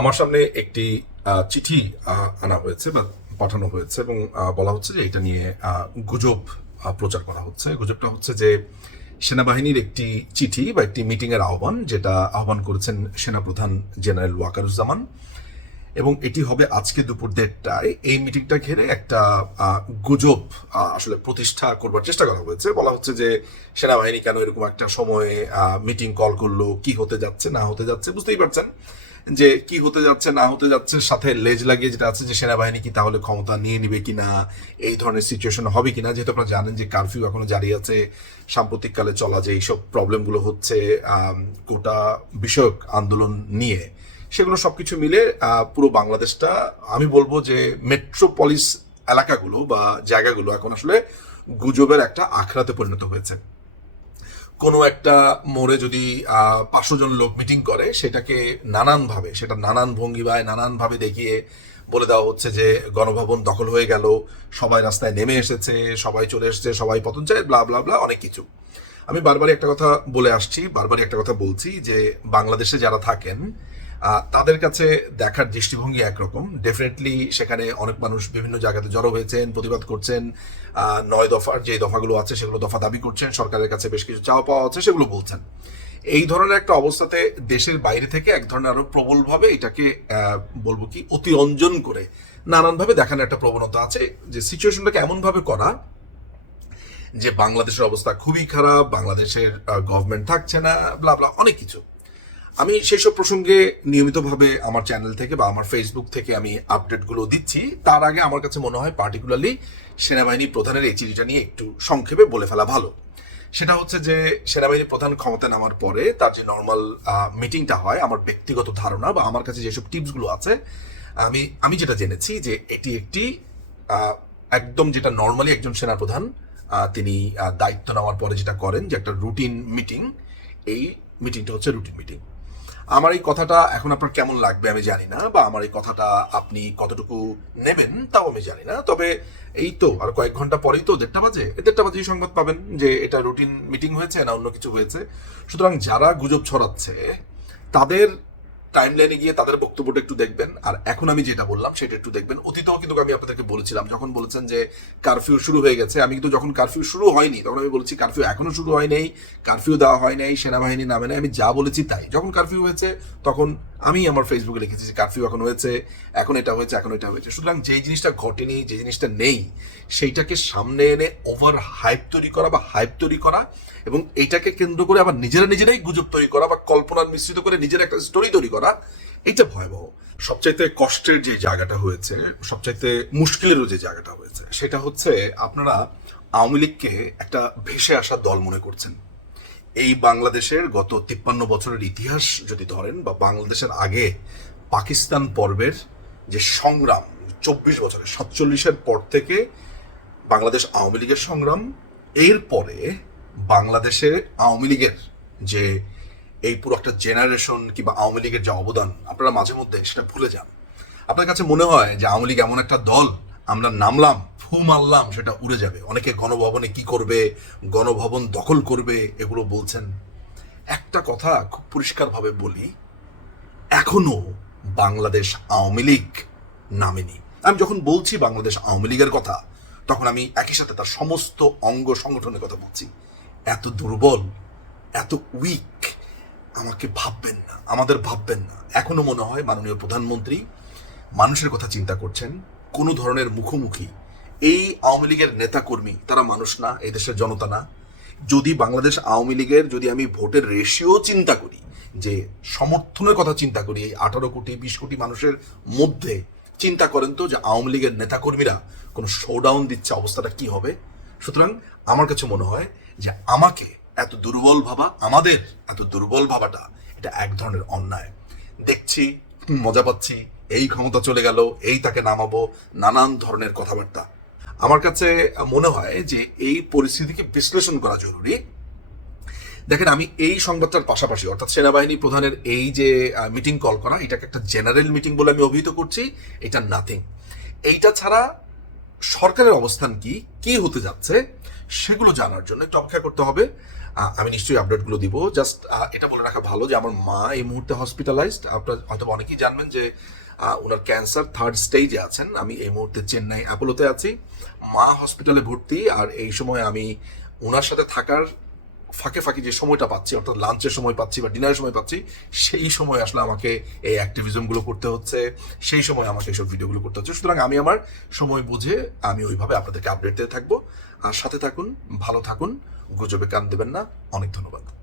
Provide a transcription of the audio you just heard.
আমার সামনে একটি চিঠি আনা হয়েছে বা পাঠানো হয়েছে এবং বলা হচ্ছে যে এটা নিয়ে গুজব প্রচার করা হচ্ছে। গুজবটা হচ্ছে যে সেনাবাহিনীর একটি চিঠি বা একটি মিটিং এর আহ্বান যেটা আহ্বান করেছেন সেনাপ্রধান জেনারেল ওয়াকারুজ্জামান এবং এটি হবে আজকে দুপুর দেড়টায়। এই মিটিংটা ঘিরে একটা গুজব আসলে প্রতিষ্ঠা করবার চেষ্টা করা হয়েছে। বলা হচ্ছে যে সেনাবাহিনী কেন এরকম একটা সময়ে মিটিং কল করল, কি হতে যাচ্ছে, না হতে যাচ্ছে, বুঝতেই পারছেন। যে কি হতে যাচ্ছে না হতে যাচ্ছে সাথে লেজ লাগিয়ে যেটা আছে যে সেনাবাহিনী কি তাহলে ক্ষমতা নিয়ে নিবে কিনা এই ধরনের সিচুয়েশন হবে কিনা যেহেতু আপনারা জানেন যে কারফিউ এখনও জারি আছে সাম্প্রতিককালে চলা যে এইসব প্রবলেমগুলো হচ্ছে কোটা বিষয়ক আন্দোলন নিয়ে সেগুলো সবকিছু মিলে আহ, পুরো বাংলাদেশটা আমি বলব যে মেট্রোপলিস এলাকাগুলো বা জায়গাগুলো এখন আসলে গুজবের একটা আখড়াতে পরিণত হয়েছে। কোনো একটা মোড়ে যদি পাঁচশো জন লোক মিটিং করে, সেটাকে নানানভাবে, সেটা নানান ভঙ্গিমায় নানানভাবে দেখিয়ে বলে দেওয়া হচ্ছে যে, গণভবন দখল হয়ে গেল, সবাই রাস্তায় নেমে এসেছে, সবাই চলে এসেছে, সবাই পতন চায়, ব্লা ব্লা ব্লা, অনেক কিছু। আমি বারবারই একটা কথা বলে আসছি, বারবারই একটা কথা বলছি যে, বাংলাদেশে যারা থাকেন তাদের কাছে দেখার দৃষ্টিভঙ্গি একরকম। ডেফিনেটলি সেখানে অনেক মানুষ বিভিন্ন জায়গাতে জড়ো হয়েছেন, প্রতিবাদ করছেন। নয় দফার যে দফাগুলো আছে সেগুলো দফা দাবি করছেন, সরকারের কাছে বেশ কিছু চাওয়া পাওয়া আছে, সেগুলো বলছেন। এই ধরনের একটা অবস্থাতে দেশের বাইরে থেকে এক ধরনের আরও প্রবলভাবে এটাকে বলব কি, অতিরঞ্জন করে নানানভাবে দেখানোর একটা প্রবণতা আছে। যে সিচুয়েশনটাকে এমনভাবে করা যে বাংলাদেশের অবস্থা খুবই খারাপ, বাংলাদেশের গভর্নমেন্ট থাকছে না ব্লা ব্লা অনেক কিছু। আমি সেই সব প্রসঙ্গে নিয়মিতভাবে আমার চ্যানেল থেকে বা আমার ফেসবুক থেকে আমি আপডেটগুলো দিচ্ছি। তার আগে আমার কাছে মনে হয় পার্টিকুলারলি সেনাবাহিনী প্রধানের এই চিঠিটা নিয়ে একটু সংক্ষেপে বলে ফেলা ভালো। সেটা হচ্ছে যে, সেনাবাহিনী প্রধান ক্ষমতা নামার পরে তার যে নর্মাল মিটিংটা হয়, আমার ব্যক্তিগত ধারণা বা আমার কাছে যেসব টিপসগুলো আছে, আমি আমি যেটা জেনেছি যে এটি একটি একদম যেটা নর্মালি একজন সেনাপ্রধান তিনি দায়িত্ব নেওয়ার পরে যেটা করেন যে একটা রুটিন মিটিং এই মিটিংটা হচ্ছে রুটিন মিটিং আমার এই কথাটা এখন আপনার কেমন লাগবে আমি জানি না, বা আমার এই কথাটা আপনি কতটুকু নেবেন তাও আমি জানি না। তবে এই তো, আর কয়েক ঘণ্টা পরেই তো দেড়টা বাজে। দেড়টা বাজেই সংবাদ পাবেন যে এটা রুটিন মিটিং হয়েছে না অন্য কিছু হয়েছে। সুতরাং যারা গুজব ছড়াচ্ছে, তাদের টাইম লাইনে গিয়ে তাদের বক্তব্যটা একটু দেখবেন। আর এখন আমি যেটা বললাম, সেটা একটু দেখবেন। অতীতেও কিন্তু আমি আপনাদেরকে বলেছিলাম, যখন বলেছেন যে কারফিউ শুরু হয়ে গেছে, আমি কিন্তু যখন কারফিউ শুরু হয়নি, তখন আমি বলেছি কারফিউ এখনও শুরু হয় নাই কারফিউ দেওয়া হয় নাই, সেনাবাহিনী নামে নাই, আমি যা বলেছি তাই। যখন কারফিউ হয়েছে, তখন আমি আমার ফেসবুকে লিখেছি যে কারফিউ এখন হয়েছে, এখন এটা হয়েছে, এখন এটা হয়েছে। সুতরাং যে জিনিসটা ঘটেনি যে জিনিসটা নেই, সেইটাকে সামনে এনে ওভার হাইপ তৈরি করা বা হাইপ তৈরি করা এবং এটাকে কেন্দ্র করে আবার নিজেরা নিজেরাই গুজব তৈরি করা বা কল্পনার মিশ্রিত করে নিজের একটা স্টোরি তৈরি করা এটা ভয়াবহ। সবচাইতে কষ্টের যে জায়গাটা হয়েছে, সবচাইতে মুশকিলেরও যে জায়গাটা হয়েছে, সেটা হচ্ছে আপনারা আওয়ামী লীগকে একটা ভেসে আসা দল মনে করছেন। এই বাংলাদেশের গত তিপ্পান্ন বছরের ইতিহাস যদি ধরেন বা বাংলাদেশের আগে পাকিস্তান পর্বের যে সংগ্রাম, চব্বিশ বছরের, সাতচল্লিশের পর থেকে বাংলাদেশ আওয়ামী লীগের সংগ্রাম, এরপরে বাংলাদেশে আওয়ামী লীগের যে এই পুরো একটা জেনারেশন কিংবা আওয়ামী লীগের যে অবদান, আপনারা মাঝে মধ্যে সেটা ভুলে যান। আপনার কাছে মনে হয় যে আওয়ামী লীগ এমন একটা দল, আমরা নামলাম, ফু মারলাম, সেটা উড়ে যাবে। অনেকে গণভবনে কি করবে, গণভবন দখল করবে, এগুলো বলছেন। একটা কথা খুব পরিষ্কারভাবে বলি, এখনও বাংলাদেশ আওয়ামী লীগ নামেনি। আমি যখন বলছি বাংলাদেশ আওয়ামী লীগের কথা, তখন আমি একই সাথে তার সমস্ত অঙ্গ সংগঠনের কথা বলছি। এত দুর্বল, এত উইক আমাকে ভাববেন না, আমাদের ভাববেন না। এখনও মনে হয় মাননীয় প্রধানমন্ত্রী মানুষের কথা চিন্তা করছেন, কোনো ধরনের মুখোমুখি। এই আওয়ামী লীগের নেতাকর্মী, তারা মানুষ না, এই দেশের জনতা না। যদি বাংলাদেশ আওয়ামী লীগের, যদি আমি ভোটের রেশিও চিন্তা করি, যে সমর্থনের কথা চিন্তা করি, এই আঠারো কোটি, বিশ কোটি মানুষের মধ্যে, চিন্তা করেন তো যে আওয়ামী লীগের নেতাকর্মীরা কোনো শোডাউন দিচ্ছে, অবস্থাটা কি হবে? সুতরাং আমার কাছে মনে হয় যে আমাকে এত দুর্বল ভাবা, আমাদের এত দুর্বল ভাবাটা এটা এক ধরনের অন্যায়। দেখছি মজা পাচ্ছি, এই ক্ষমতা চলে গেল, এই তাকে নামাবো, নানান ধরনের কথাবার্তা। আমার কাছে মনে হয় যে এই পরিস্থিতিকে বিশ্লেষণ করা জরুরি। দেখেন, আমি এই সংবাদটার পাশাপাশি, অর্থাৎ সেনাবাহিনী প্রধানের এই যে মিটিং কল করা, এটাকে একটা জেনারেল মিটিং বলে আমি অভিহিত করছি, এটা নাথিং এইটা ছাড়া সরকারের অবস্থান কি কি হতে যাচ্ছে, সেগুলো জানার জন্য একটু অপেক্ষা করতে হবে। আমি নিশ্চয়ই আপডেটগুলো দিব। জাস্ট এটা বলে রাখা ভালো যে আমার মা এই মুহূর্তে হসপিটালাইজড আপনার হয়তো অনেকেই জানবেন যে ওনার ক্যান্সার থার্ড স্টেজে আছেন। আমি এই মুহূর্তে চেন্নাই অ্যাপোলোতে আছি। মা হসপিটালে ভর্তি আর এই সময় আমি ওনার সাথে থাকার ফাঁকে ফাঁকে যে সময়টা পাচ্ছি, অর্থাৎ লাঞ্চের সময় পাচ্ছি বা ডিনারের সময় পাচ্ছি, সেই সময় আসলে আমাকে এই অ্যাক্টিভিজমগুলো করতে হচ্ছে। সেই সময় আমাকে এইসব ভিডিওগুলো করতে হচ্ছে। সুতরাং আমি আমার সময় বুঝে আমি ওইভাবে আপনাদেরকে আপডেট দিতে থাকব। আর সাথে থাকুন, ভালো থাকুন। গুজবে কান দেবেন না। অনেক ধন্যবাদ।